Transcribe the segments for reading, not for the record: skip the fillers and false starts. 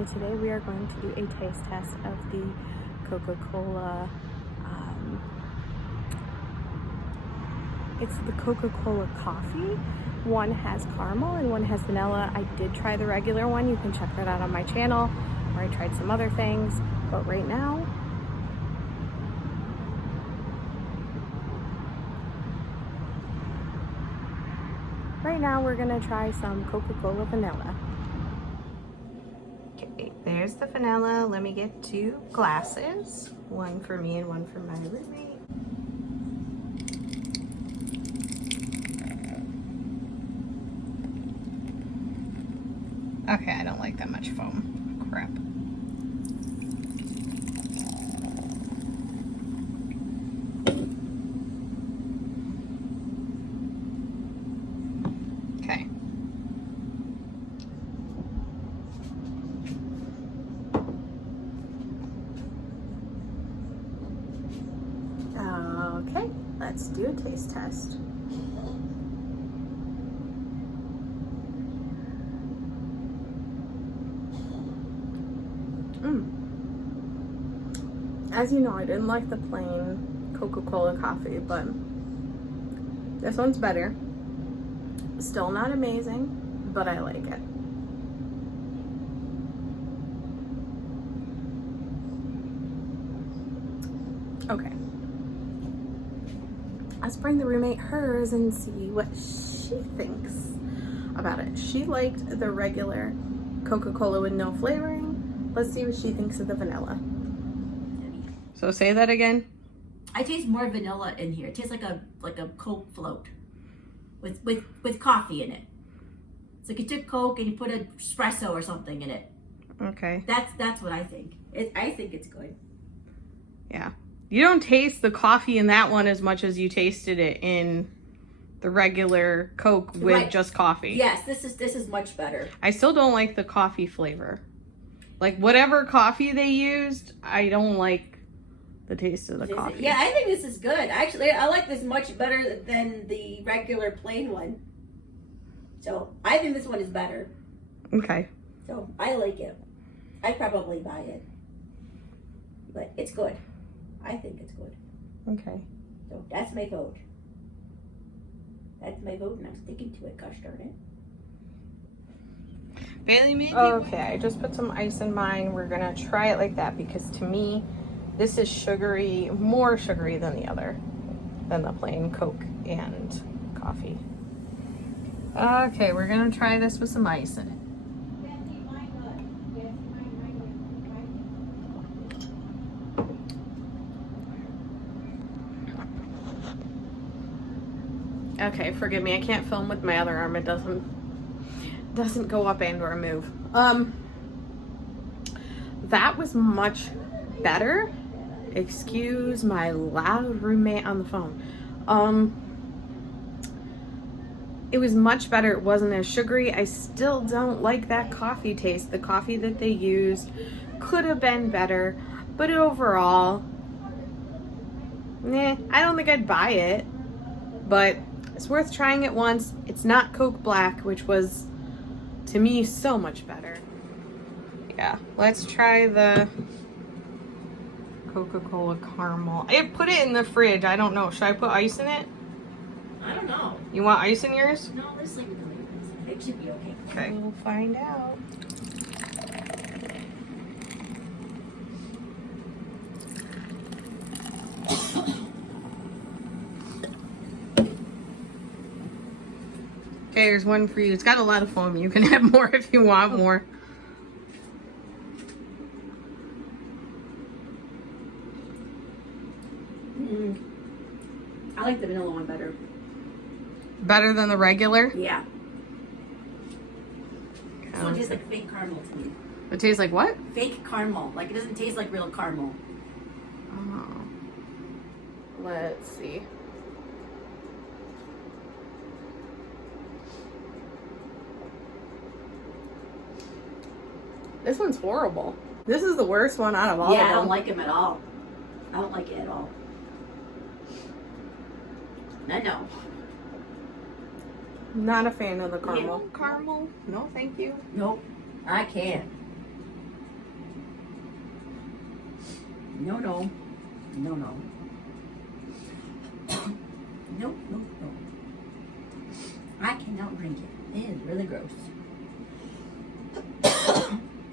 Okay, today we are going to do a taste test of the Coca-Cola. It's the Coca-Cola coffee. One has caramel and one has vanilla. I did try the regular one. You can check that out on my channel, where I tried some other things. But right now, we're gonna try some Coca-Cola vanilla. Okay, there's the vanilla. Let me get 2 glasses. One for me and one for my roommate. Okay, I don't like that much foam. Crap. Okay. Okay, let's do a taste test. As you know, I didn't like the plain Coca-Cola coffee, but this one's better. Still not amazing, but I like it. Okay. Let's bring the roommate hers and see what she thinks about it. She liked the regular Coca-Cola with no flavoring. Let's see what she thinks of the vanilla. So say that again. I taste more vanilla in here. It tastes like a Coke float with coffee in it. It's like you took Coke and you put an espresso or something in it. Okay. That's what I think. I think it's good. Yeah. You don't taste the coffee in that one as much as you tasted it in the regular Coke with just coffee. Yes, this is much better. I still don't like the coffee flavor. Like whatever coffee they used, I don't like the taste of the coffee. Yeah, I think this is good. Actually, I like this much better than the regular plain one. So I think this one is better. Okay. So I like it. I'd probably buy it. But it's good. I think it's good. Okay. So that's my vote. That's my vote, and I'm sticking to it. Gosh darn it. Bailey made okay, I just put some ice in mine. We're gonna try it like that because to me, this is sugary, more sugary than the plain Coke and coffee. Okay, we're gonna try this with some ice in it. Okay, forgive me, I can't film with my other arm. It doesn't go up and or move. That was much better. Excuse my loud roommate on the phone. It was much better. It wasn't as sugary. I still don't like that coffee taste. The coffee that they used could have been better, but overall, I don't think I'd buy it, but it's worth trying it once. It's not Coke Black, which was, to me, so much better. Yeah, let's try the Coca-Cola caramel. I put it in the fridge. I don't know. Should I put ice in it? I don't know. You want ice in yours? No, let's leave it. It should be okay. Okay. We'll find out. Okay, there's one for you. It's got a lot of foam. You can have more if you want more. I like the vanilla one better. Better than the regular? Yeah. This one tastes like fake caramel to me. It tastes like what? Fake caramel. Like it doesn't taste like real caramel. Oh. Let's see. This one's horrible. This is the worst one out of all of them. Yeah, I don't like them at all. I don't like it at all. No. Not a fan of the caramel. Caramel? No, thank you. Nope. I can't. No, no. No, no. Nope, nope, nope. I cannot drink it. It is really gross.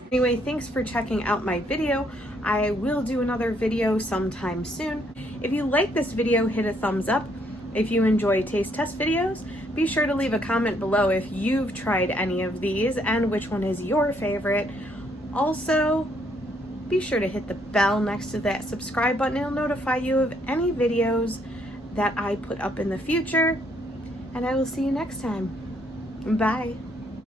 Anyway, thanks for checking out my video. I will do another video sometime soon. If you like this video, hit a thumbs up. If you enjoy taste test videos, be sure to leave a comment below if you've tried any of these and which one is your favorite. Also, be sure to hit the bell next to that subscribe button. It'll notify you of any videos that I put up in the future. And I will see you next time. Bye.